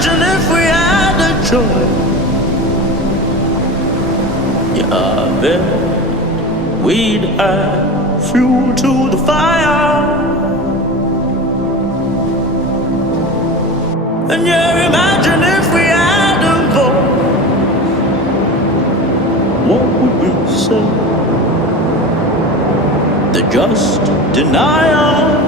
imagine if we had a choice? Yeah, then we'd add fuel to the fire. And yeah, imagine if we had a voice. What would we say? The just denial.